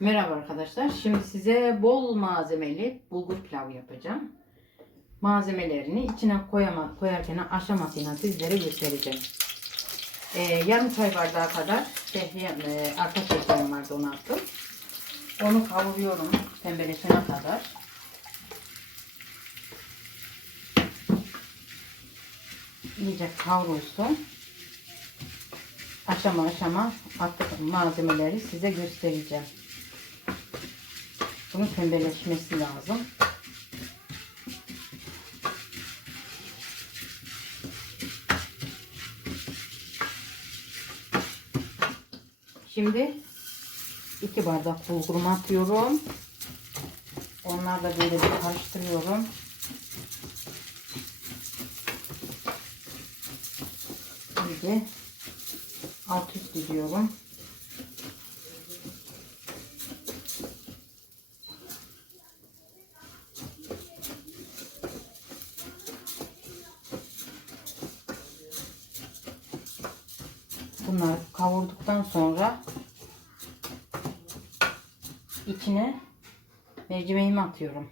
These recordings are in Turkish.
Merhaba arkadaşlar. Şimdi size bol malzemeli bulgur pilavı yapacağım. Malzemelerini içine koyama, koyarken aşamasıyla sizlere göstereceğim. Ee, yarım çay bardağı kadar şehriyem, e, arpa şehriyem vardı onu. Onu kavuruyorum pembeleşene kadar. İyice kavrulsun. Aşama aşama artık malzemeleri size göstereceğim. Bunun pembeleşmesi lazım. Şimdi iki bardak bulgurumu atıyorum. Onlar da böyle bir karıştırıyorum. Şimdi alt üst ediyorum. Bunları kavurduktan sonra içine mercimeğimi atıyorum.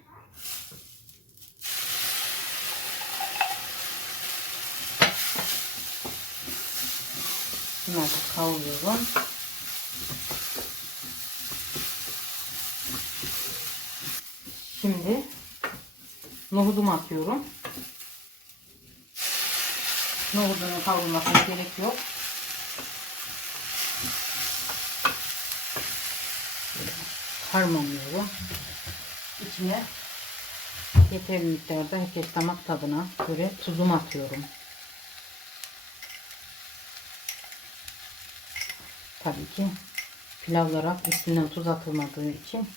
Bunları kavuruyorum. Şimdi nohudumu atıyorum. Nohudunun kavrulmasına gerek yok. Harmanlıyorum. İçine yeterli miktarda herkes damak tadına göre tuzumu atıyorum. Tabii ki pilavlara üstünden tuz atılmadığı için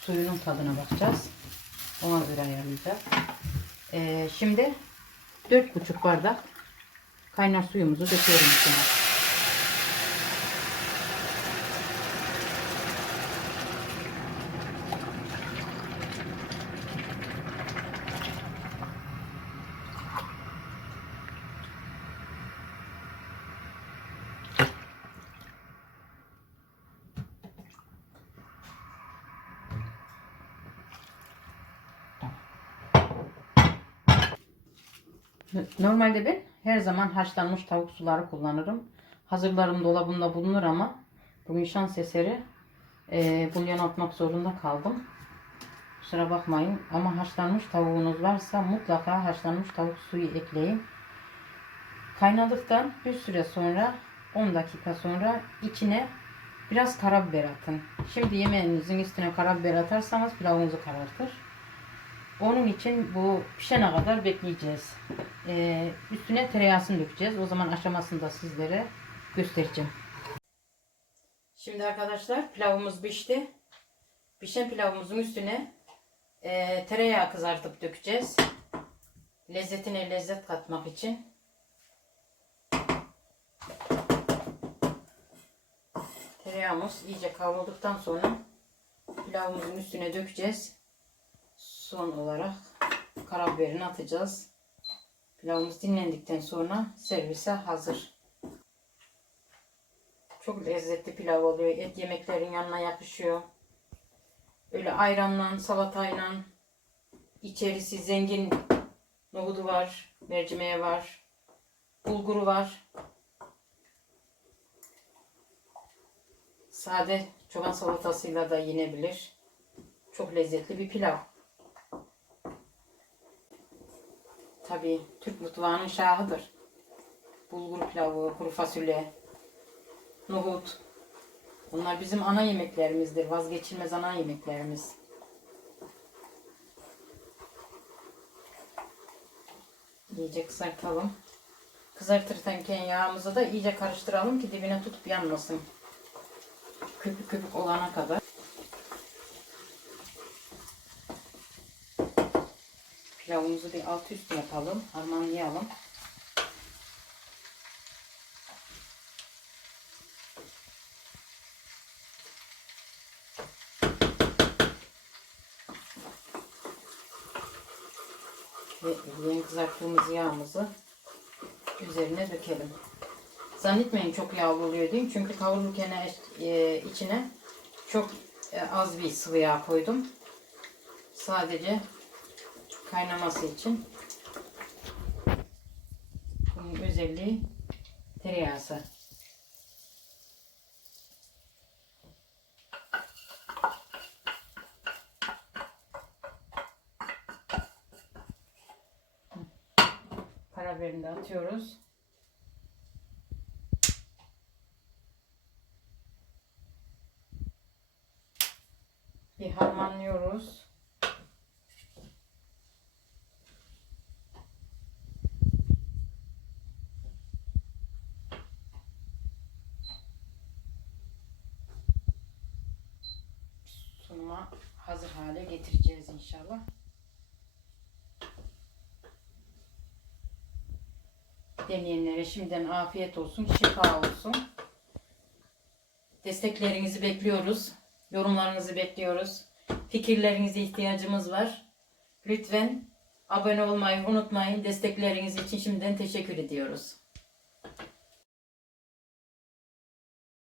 suyunun tadına bakacağız. Ona göre ayarlayacağız. Ee, şimdi 4,5 bardak kaynar suyumuzu döküyorum içine. Normalde ben her zaman haşlanmış tavuk suları kullanırım. Hazırlarım dolabımda bulunur ama bugün şans eseri e, bulyon atmak zorunda kaldım. Kusura bakmayın ama haşlanmış tavuğunuz varsa mutlaka haşlanmış tavuk suyu ekleyin. Kaynadıktan bir süre sonra 10 dakika sonra içine biraz karabiber atın. Şimdi yemeğinizin üstüne karabiber atarsanız pilavınızı karartır. Onun için bu pişene kadar bekleyeceğiz. Ee, üstüne tereyağını dökeceğiz. O zaman aşamasını da sizlere göstereceğim. Şimdi arkadaşlar pilavımız pişti. Pişen pilavımızın üstüne e, tereyağı kızartıp dökeceğiz. Lezzetine lezzet katmak için. Tereyağımız iyice kavrulduktan sonra pilavımızın üstüne dökeceğiz. Son olarak karabiberini atacağız. Pilavımız dinlendikten sonra servise hazır. Çok lezzetli pilav oluyor. Et yemeklerin yanına yakışıyor. Öyle ayranla, salatayla içerisi zengin nohudu var, mercimeği var, bulguru var. Sade çoban salatasıyla da yenebilir. Çok lezzetli bir pilav. Tabii Türk mutfağının şahıdır. Bulgur pilavı, kuru fasulye, nohut. Bunlar bizim ana yemeklerimizdir. Vazgeçilmez ana yemeklerimiz. İyice kızartalım. Kızartırken yağımızı da iyice karıştıralım ki dibine tutup yanmasın. Köpük köpük olana kadar. Pilavımızı bir alt üst yapalım. Harmanlayalım. Ve yeni kızarttığımız yağımızı üzerine dökelim. Zannetmeyin çok yağlı oluyor değil mi? Çünkü kavururken e, içine çok e, az bir sıvı yağ koydum. Sadece kaynaması için. Bunun özelliği tereyağısı. Karabiberini de atıyoruz. Bir harmanlıyoruz. Sunuma hazır hale getireceğiz inşallah. Deneyenlere şimdiden afiyet olsun, şifa olsun. Desteklerinizi bekliyoruz. Yorumlarınızı bekliyoruz. Fikirlerinize ihtiyacımız var. Lütfen abone olmayı unutmayın. Destekleriniz için şimdiden teşekkür ediyoruz.